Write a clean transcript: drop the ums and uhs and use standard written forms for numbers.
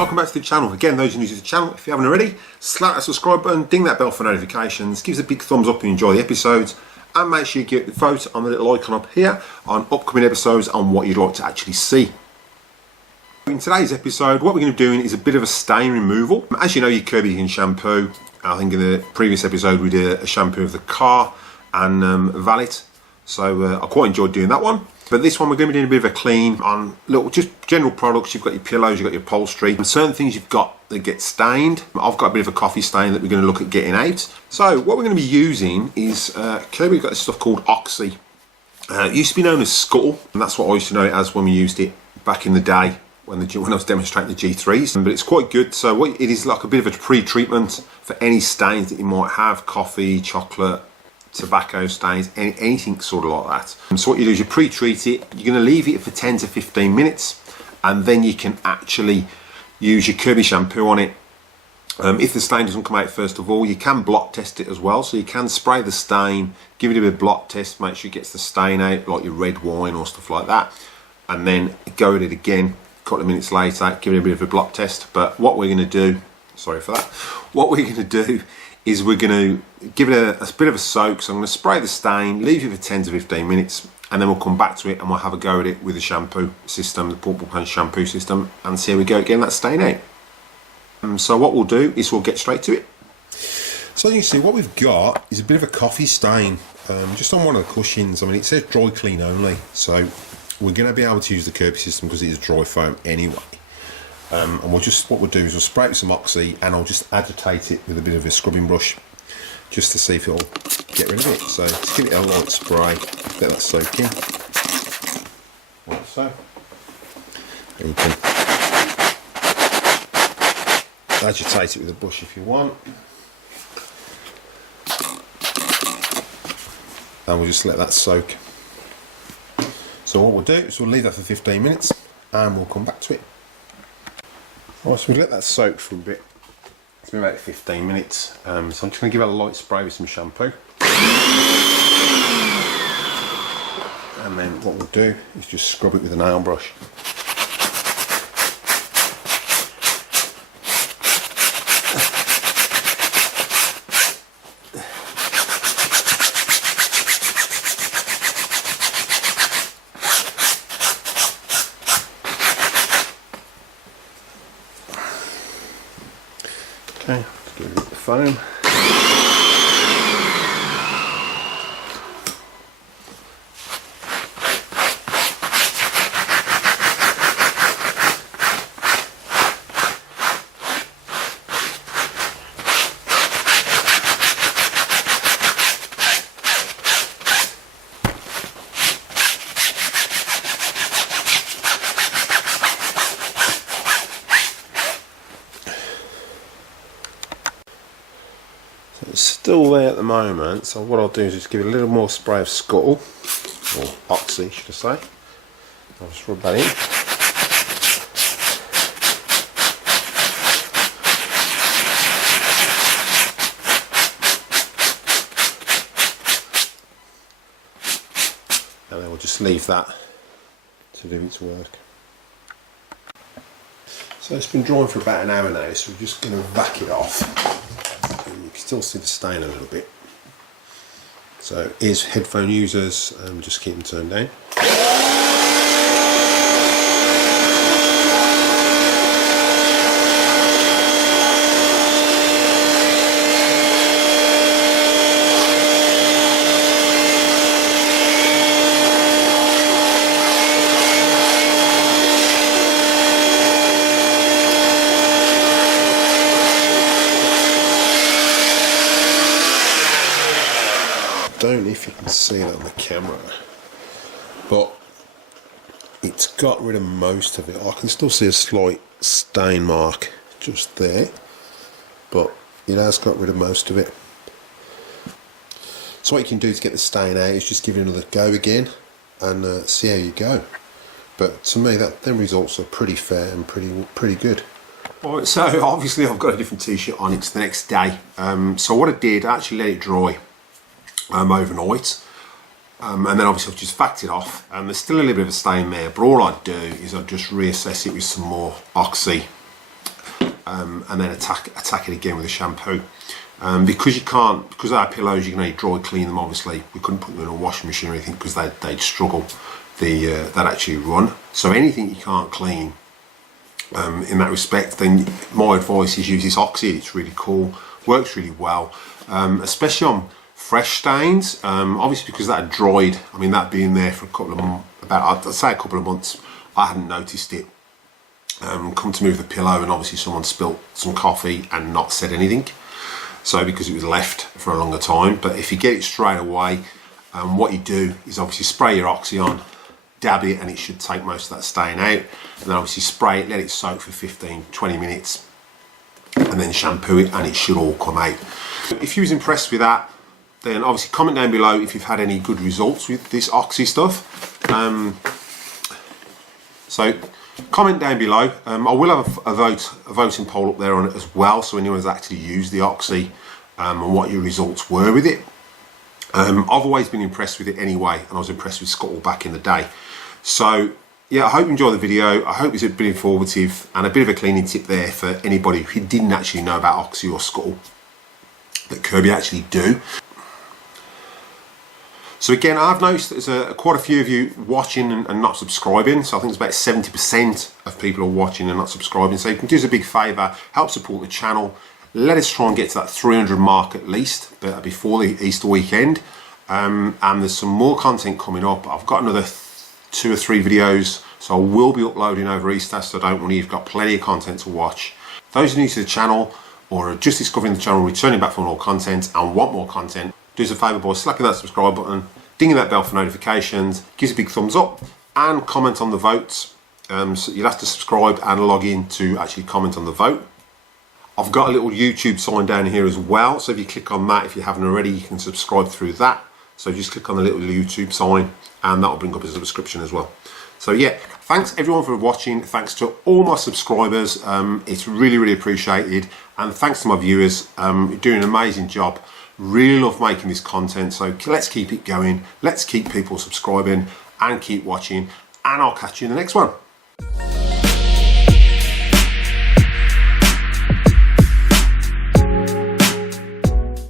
welcome back to the channel. Again, those who are new to the channel, if you haven't already, slap that subscribe button, ding that bell for notifications, give us a big thumbs up if you enjoy the episodes, and make sure you give it the vote on the little icon up here on upcoming episodes on what you'd like to actually see. In today's episode, what we're going to be doing is a bit of a stain removal. As you know, your Kirby Vacuum shampoo, I think in the previous episode we did a shampoo of the car and valet, so I quite enjoyed doing that one. But this one we're going to be doing a bit of a clean on little just general products. You've got your pillows, you've got your upholstery, and certain things you've got that get stained. I've got a bit of a coffee stain that we're going to look at getting out. So what we're going to be using is Kirby's got this stuff called Oxy. It used to be known as Scuttle, and that's what I used to know it as when we used it back in the day when I was demonstrating the G3s. But it's quite good. So what it is, like a bit of a pre-treatment for any stains that you might have: coffee, chocolate, tobacco stains, anything sort of like that. So what you do is you pre-treat it. You're going to leave it for 10 to 15 minutes, and then you can actually use your Kirby shampoo on it. If the stain doesn't come out, first of all, you can blot test it as well. So you can spray the stain, give it a bit of blot test, make sure it gets the stain out, like your red wine or stuff like that, and then go at it again a couple of minutes later, give it a bit of a blot test. But what we're going to do, sorry for that, what we're going to do is we're going to give it a bit of a soak. So I'm going to spray the stain, leave it for 10 to 15 minutes, and then we'll come back to it and we'll have a go at it with the shampoo system, the portable pan shampoo system, and see how we go at getting that stain out. So what we'll do is we'll get straight to it. So you can see what we've got is a bit of a coffee stain just on one of the cushions. I mean, it says dry clean only, so we're going to be able to use the Kirby system because it is dry foam anyway. And what we'll do is we'll spray it with some Oxy, and I'll just agitate it with a bit of a scrubbing brush just to see if it'll get rid of it. So just give it a light spray, let that soak in, like so. And you can agitate it with a brush if you want. And we'll just let that soak. So what we'll do is we'll leave that for 15 minutes and we'll come back to it. Right, so we'll let that soak for a bit. It's been about 15 minutes. So I'm just going to give it a light spray with some shampoo. And then what we'll do is just scrub it with a nail brush. Okay, let's give it the foam. It's still there at the moment, so what I'll do is just give it a little more spray of Scuttle, or Oxy should I say. I'll just rub that in. And then we'll just leave that to do its work. So it's been drying for about an hour now, so we're just going to vac it off. You can still see the stain a little bit. So here's headphone users, just keep them turned down. Don't know if you can see that on the camera, but it's got rid of most of it. I can still see a slight stain mark just there, but it has got rid of most of it. So what you can do to get the stain out is just give it another go again and see how you go. But to me, them results are pretty fair and pretty good. Alright, so obviously I've got a different t-shirt on. It's the next day. So what I did, I actually let it dry overnight, and then obviously I've just vacked it off, and there's still a little bit of a stain there, but all I'd do is I'd just reassess it with some more Oxy and then attack it again with a shampoo. Because our pillows, you can only dry clean them. Obviously, we couldn't put them in a washing machine or anything because they'd struggle. They'd actually run. So anything you can't clean in that respect, then my advice is use this Oxy. It's really cool, works really well, especially on fresh stains. Obviously, because that had dried. I mean, that being there for a couple of I'd say a couple of months, I hadn't noticed it. Come to move the pillow, and obviously someone spilt some coffee and not said anything. So because it was left for a longer time. But if you get it straight away, what you do is obviously spray your Oxy on, dab it, and it should take most of that stain out. And then obviously spray it, let it soak for 15-20 minutes, and then shampoo it, and it should all come out. If you was impressed with that, then obviously comment down below if you've had any good results with this Oxy stuff. So comment down below. I will have a voting poll up there on it as well, so anyone's actually used the Oxy and what your results were with it. I've always been impressed with it anyway, and I was impressed with Scuttle back in the day. So yeah, I hope you enjoyed the video. I hope it's been informative and a bit of a cleaning tip there for anybody who didn't actually know about Oxy or Scuttle that Kirby actually do. So again, I've noticed there's quite a few of you watching and not subscribing. So I think it's about 70% of people are watching and not subscribing. So you can do us a big favour, help support the channel. Let us try and get to that 300 mark at least before the Easter weekend. And there's some more content coming up. I've got another 2 or 3 videos, so I will be uploading over Easter, so don't worry, you've got plenty of content to watch. Those who are new to the channel or are just discovering the channel, returning back for more content and want more content, do us a favour by slapping that subscribe button, dinging that bell for notifications, give us a big thumbs up, and comment on the votes. So you'll have to subscribe and log in to actually comment on the vote. I've got a little YouTube sign down here as well, so if you click on that, if you haven't already, you can subscribe through that. So just click on the little YouTube sign and that'll bring up a subscription as well. So yeah, thanks everyone for watching. Thanks to all my subscribers. It's really, really appreciated. And thanks to my viewers. You're doing an amazing job. Really love making this content. So let's keep it going. Let's keep people subscribing and keep watching. And I'll catch you in the next one.